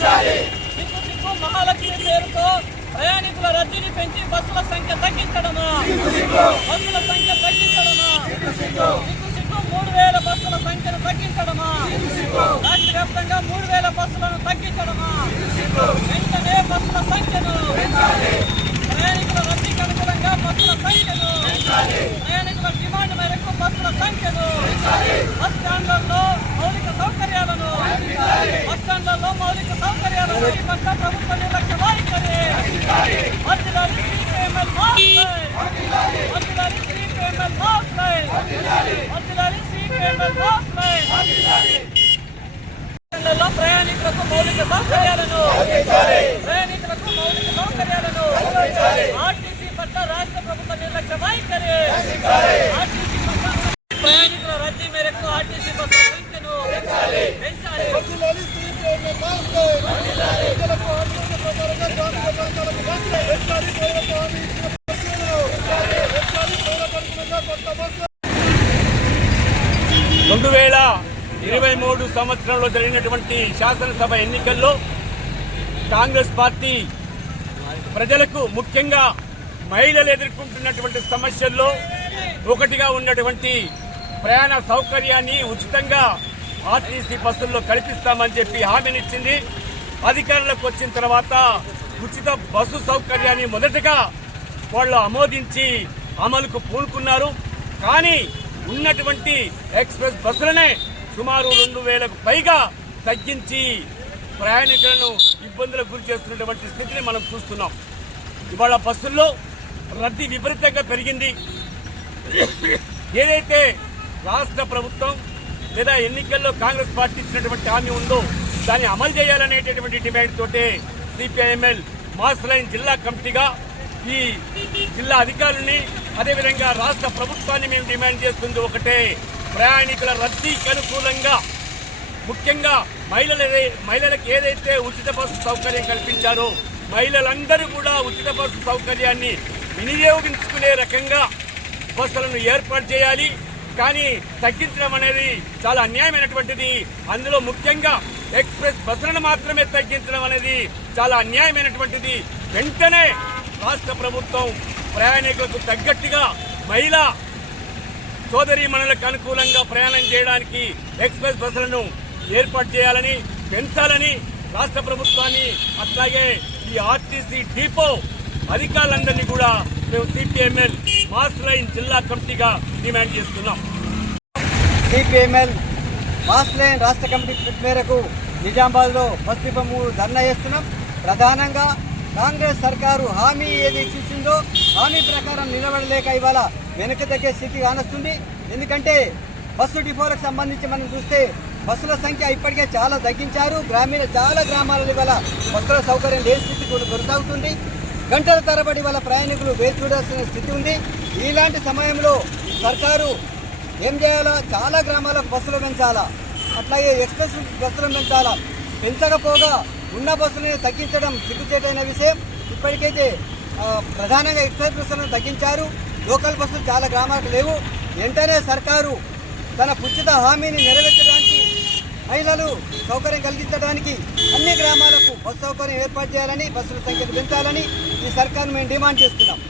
పెంచాలి మహాలక్ష్మి పేరుతో ప్రయాణికుల రద్దీని పెంచి బస్సుల సంఖ్య తగ్గించడమా? బస్సుల సంఖ్య తగ్గించడమా? మూడు వేల బస్సుల సంఖ్యను తగ్గించడమా? రాష్ట్ర వ్యాప్తంగా మూడు వేల బస్సులను తగ్గించడమా? ప్రయాణికులకు మౌలిక సౌకర్యాలను ప్రయాణికులకు మౌలిక సౌకర్యాలను ఆర్టీసీ పట్ల రాష్ట్ర ప్రభుత్వ నిర్లక్ష్య వైఖరి ఆర్టీసీ పట్ల ప్రయాణికుల రద్దీ మేరకు ఆర్టీసీ బస్సుల సంఖ్యను పెంచాలి రెండు వేల ఇరవై మూడు సంవత్సరంలో జరిగినటువంటి శాసనసభ ఎన్నికల్లో కాంగ్రెస్ పార్టీ ప్రజలకు ముఖ్యంగా మహిళలు ఎదుర్కొంటున్నటువంటి సమస్యల్లో ఒకటిగా ఉన్నటువంటి ప్రయాణ సౌకర్యాన్ని ఉచితంగా ఆర్టీసీ బస్సుల్లో కల్పిస్తామని చెప్పి హామీనిచ్చింది అధికారంలోకి వచ్చిన తర్వాత ఉచిత బస్సు సౌకర్యాన్ని మొదటగా వాళ్ళు ఆమోదించి అమలుకు పూనుకున్నారు. కానీ ఉన్నటువంటి ఎక్స్ప్రెస్ బస్సులనే సుమారు రెండు వేలకు పైగా తగ్గించి ప్రయాణికులను ఇబ్బందులకు గురి చేస్తున్నటువంటి స్థితిని మనం చూస్తున్నాం. ఇవాళ బస్సుల్లో రద్దీ విపరీతంగా పెరిగింది. ఏదైతే రాష్ట్ర ప్రభుత్వం లేదా ఎన్నికల్లో కాంగ్రెస్ పార్టీ ఇచ్చినటువంటి హామీ ఉందో దాన్ని అమలు చేయాలనేటటువంటి డిమాండ్ తోటే సిపిఐఎంఎల్ మాస్ లైన్ జిల్లా కమిటీగా ఈ జిల్లా అధికారుల్ని అదేవిధంగా రాష్ట్ర ప్రభుత్వాన్ని మేము డిమాండ్ చేస్తుంది ఒకటే. ప్రయాణికుల రద్దీకి అనుకూలంగా ముఖ్యంగా మహిళల మహిళలకు ఏదైతే ఉచిత బస్సు సౌకర్యం కల్పించారో మహిళలందరూ కూడా ఉచిత బస్సు సౌకర్యాన్ని వినియోగించుకునే రకంగా బస్సులను ఏర్పాటు చేయాలి. కానీ తగ్గించడం అనేది చాలా అన్యాయమైనటువంటిది. అందులో ముఖ్యంగా ఎక్స్ప్రెస్ బస్సులను మాత్రమే తగ్గించడం అనేది చాలా అన్యాయమైనటువంటిది. వెంటనే రాష్ట్ర ప్రభుత్వం ప్రయాణికులకు తగ్గట్టుగా మహిళా సోదరి మనలకు అనుకూలంగా ప్రయాణం చేయడానికి ఎక్స్ప్రెస్ బస్సులను ఏర్పాటు చేయాలని పెంచాలని రాష్ట్ర ప్రభుత్వాన్ని అట్లాగే ఈ ఆర్టీసీ డిపో అధికారులందరినీ కూడా మేము సిపిఎంఎల్ మాస్ లైన్ జిల్లా కమిటీగా డిమాండ్ చేస్తున్నాం. సిపిఎంఎల్ మాస్ లైన్ రాష్ట్ర కమిటీ మేరకు నిజామాబాద్లో బస్ డిపో మూడు ధర్నా చేస్తున్నాం. ప్రధానంగా కాంగ్రెస్ సర్కారు హామీ ఏది ఇచ్చిందో హామీ ప్రకారం నిలబడలేక ఇవాళ వెనక తగ్గే స్థితి కానొస్తుంది. ఎందుకంటే బస్సు డిపోలకు సంబంధించి మనం చూస్తే బస్సుల సంఖ్య ఇప్పటికే చాలా తగ్గించారు. గ్రామీణ చాలా గ్రామాలలో ఇవాళ బస్సుల సౌకర్యం లేని స్థితి కూడా కొనసాగుతుంది. గంటల తరబడి వాళ్ళ ప్రయాణికులు వేచి చూడాల్సిన స్థితి ఉంది. ఇలాంటి సమయంలో సర్కారు ఏం చేయాలా? చాలా గ్రామాలకు బస్సులు పెంచాలా? అట్లాగే ఎక్స్ప్రెస్ బస్సులను పెంచాలా? పెంచకపోగా ఉన్న బస్సులను తగ్గించడం సిగ్గుచేటైన విషయం. ఇప్పటికైతే ప్రధానంగా ఎక్స్ప్రెస్ బస్సులను తగ్గించారు. లోకల్ బస్సులు చాలా గ్రామాలకు లేవు. వెంటనే సర్కారు తన ఉచిత హామీని నెరవేర్చడం మహిళలు సౌకర్యం కలిగించడానికి అన్ని గ్రామాలకు బస్సు సౌకర్యం ఏర్పాటు చేయాలని బస్సుల సంఖ్యను పెంచాలని ఈ సర్కారు మేము డిమాండ్ చేస్తున్నాం.